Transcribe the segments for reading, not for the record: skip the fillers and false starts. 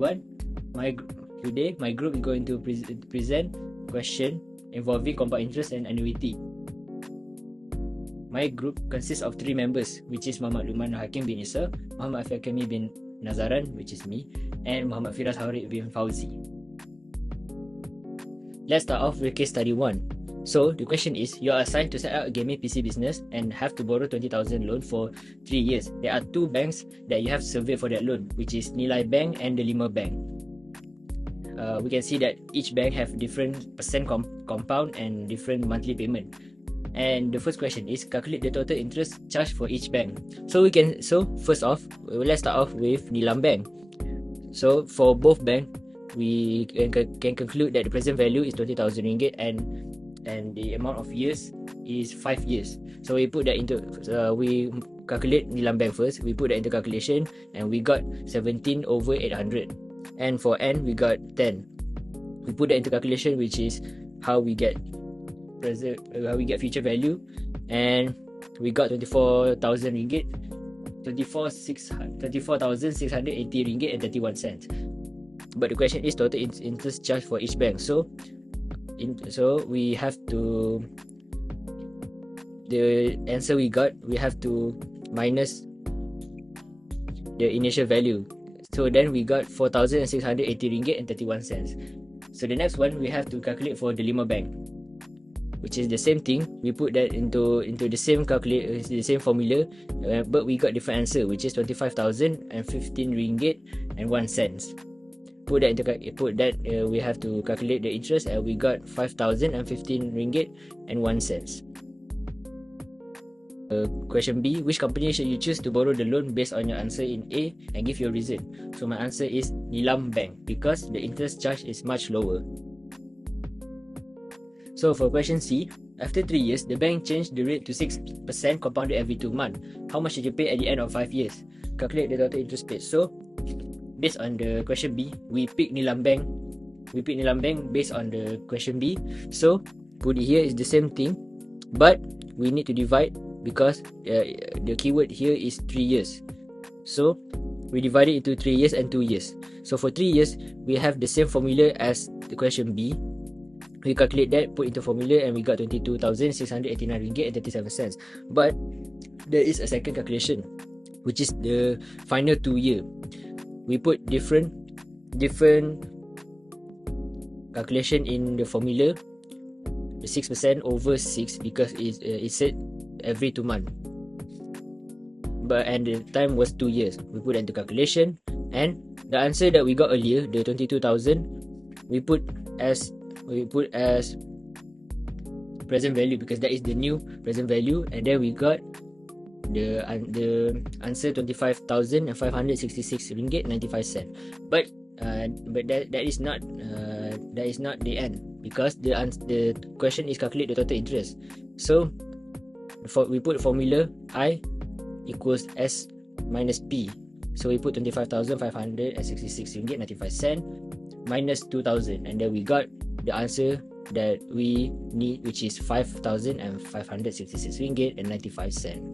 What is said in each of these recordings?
everyone. Today my group is going to present question involving compound interest and annuity. My group consists of 3 members, which is Muhammad Luqman Hakim bin Isa, Muhammad Fakami bin Nazaran, which is me, and Muhammad Firas Haurik bin Fauzi. Let's start off with case study 1. So the question is, you are assigned to set up a gaming PC business and have to borrow 20,000 loan for 3 years. There are 2 banks that you have surveyed for that loan, which is Nilai Bank and Delima Bank. We can see that each bank have different percent compound and different monthly payment. And the first question is, calculate the total interest charged for each bank. So first off, let's start off with Nilam Bank. So for both bank, we can conclude that the present value is 20,000 ringgit and the amount of years is 5 years. So we put that into we calculate Nilam Bank first. We put that into calculation and we got 17 over 800. And for N we got 10. We put that into calculation, which is how we get future value, and we got 24,000 ringgit, 24,680 ringgit and 31 cents. But the question is total interest charge for each bank. So we have to, the answer we got, we have to minus the initial value. So then we got 4,680 ringgit and 31 cents. So the next one we have to calculate for the Delima Bank, which is the same thing. We put that into the same the same formula, but we got different answer, which is 25,015 ringgit and 1 cents. We have to calculate the interest, and we got 5,015 ringgit and 1 cents. Question B, which company should you choose to borrow the loan based on your answer in A and give your reason? So my answer is Nilam Bank, because the interest charge is much lower. So for question C, after 3 years, the bank changed the rate to 6% compounded every 2 months. How much should you pay at the end of 5 years? Calculate the total interest paid. So based on the question B, we pick Nilam Bank. We pick Nilam Bank based on the question B. So put it here is the same thing, but we need to divide, because the keyword here is 3 years. So we divide it into 3 years and 2 years. So for 3 years, we have the same formula as the question B. We calculate that, put into formula, and we got 22,689 ringgit and 37 cents. But there is a second calculation, which is the final 2 year. We put different calculation in the formula. The 6% over 6, because it said every 2 months. And the time was 2 years. We put that into calculation, and the answer that we got earlier, the 22,000, we put as present value, because that is the new present value, and then we got the answer 25,566 ringgit 95 cents. But that is not the end, because the question is calculate the total interest. So we put formula I equals S minus P. So we put 25,566 ringgit 95 cents minus 2,000, and then we got the answer that we need, which is 5,566 ringgit and 95 cents.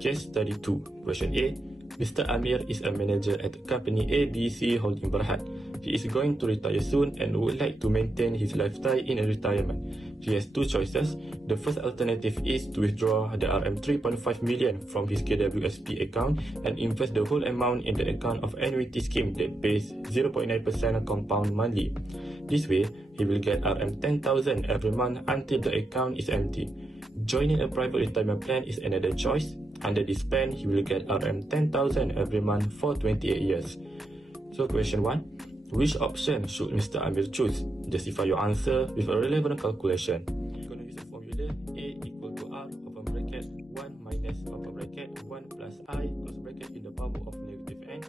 Case study 2. Question A. Mr. Amir is a manager at company ABC Holding Berhad. He is going to retire soon and would like to maintain his lifestyle in a retirement. He has 2 choices. The first alternative is to withdraw the RM3.5 million from his KWSP account and invest the whole amount in the account of annuity scheme that pays 0.9% compound monthly. This way, he will get RM10,000 every month until the account is empty. Joining a private retirement plan is another choice. Under this plan, he will get RM10,000 every month for 28 years. So question 1. Which option should Mr. Amir choose? Justify your answer with a relevant calculation. We're going to use the formula A equal to R open bracket 1 minus open bracket 1 plus I close bracket in the power of negative n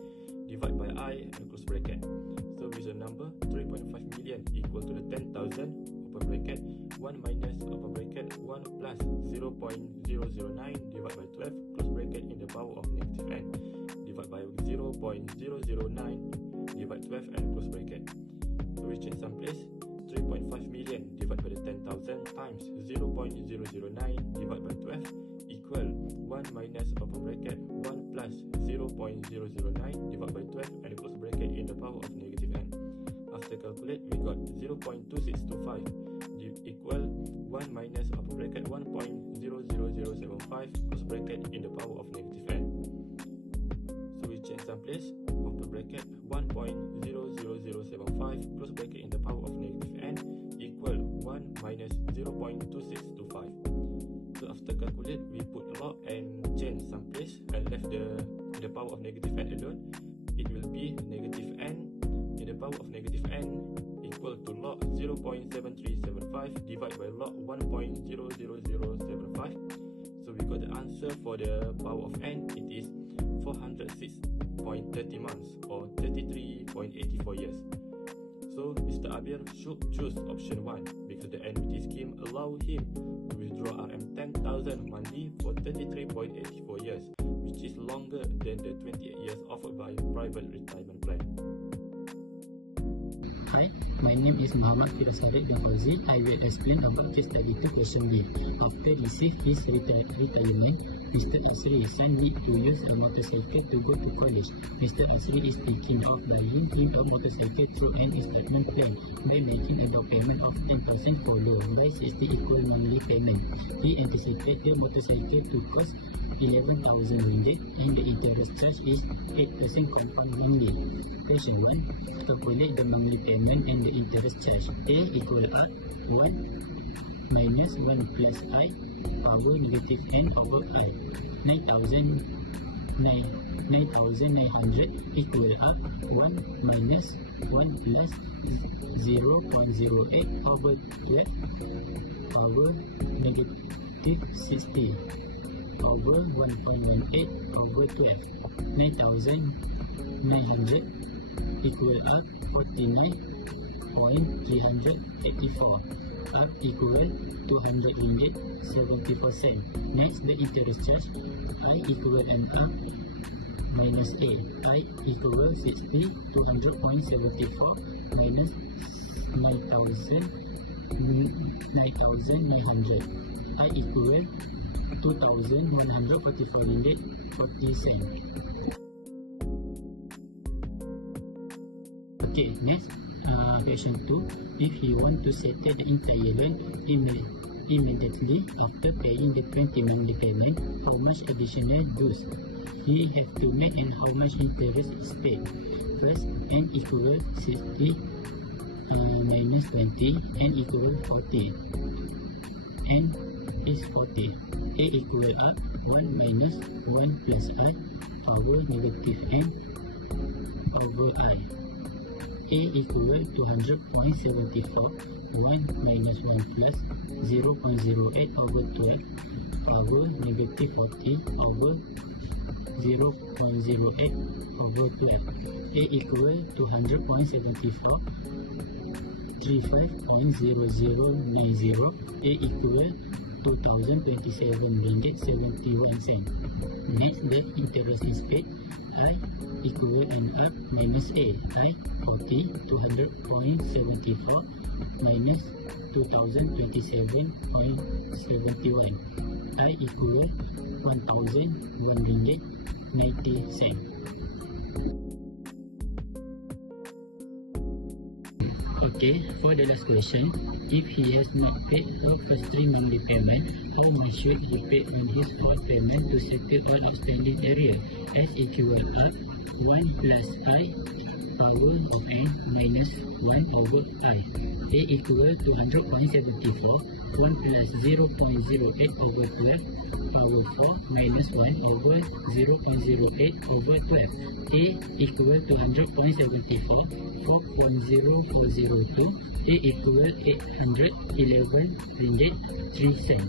divided by I and close bracket. So with the number 3.5 million equal to the 10,000 open bracket 1 minus open bracket 1 plus 0.009 divided by 12 close bracket in the power of negative n divided by 0.009 divide 12 and close bracket. So we change some place. 3.5 million divided by the 10,000 times 0.009 divided by 12 equal 1 minus open bracket 1 plus 0.009 divided power of negative n. After calculate, we got 0.2625 equal 1 minus upper bracket 1.00075 close bracket in the power of negative n. So we change some place, upper bracket 1.00075 close bracket in the power of negative n equal 1 minus 0.2625. So after calculate, we put log and change some place and left the power of negative n alone. It will be negative n in the power of negative n equal to log 0.7375 divided by log 1.00075. So we got the answer for the power of n. It is 406.30 months or 33.84 years. So Mr. Abir should choose option 1 because the annuity scheme allow him to withdraw RM10,000 monthly for 33.84 years, which is longer than the 28 years offered by private retirement plan. Hi, my name is Muhammad Firasari Ghafazi. I will explain about case study 2 question B. After receive his retirement, Mr. Asri son need to use a motorcycle to go to college. Mr. Asri is thinking of buying him a motorcycle through an installment plan by making a down payment of 10% for loan by 60 equal monthly payment. He anticipated the motorcycle to cost 11,000 ringgit and the interest charge is 8% compound monthly. Question 1. Calculate the monthly payment and the interest charge. A equal to 1 minus 1 plus I power negative n over I. 9,900 equal to 1 minus 1 plus 0.08 over 12 over negative 60 over 1.18 over 12. 9,900 equal to 49.384. Up equal 200 ringgit 70%. Next, the interest charge I equal and up minus A. I equal 60 200.74 minus 9,900. I equal 2,144 ringgit 40 cent. Okay, next. Question 2. If he want to settle the entire loan immediately after paying the 20 monthly payment, how much additional dues he have to make and how much interest is paid? First, n equal 60 minus 20, n equal 40. N is 40. A equal to 1 minus 1 plus I power negative n over I. A equal to 200.74, 1 minus 1 plus 0.08 over 12 power negative 40 over 0.08 over 12. A equal to 200.74, 35.0090. A equal 2,027 ringgit 71 cent. Next, the interest is paid. I equal and up minus A. I 40 200.74 minus 2,027.71. I equal 1,001 ringgit 90 cent. Okay, for the last question, if he has not paid all first 3 monthly payment, how much should he pay on his fourth payment to settle all outstanding area? S equal to 1 plus I power of n minus 1 over I. A equal to 200.74, 1 plus 0.08 over 12 power 4 minus 1 over 0.08 over 12. A equal to 100.74, 4.0402. A equal 811 ringgit 3 cent.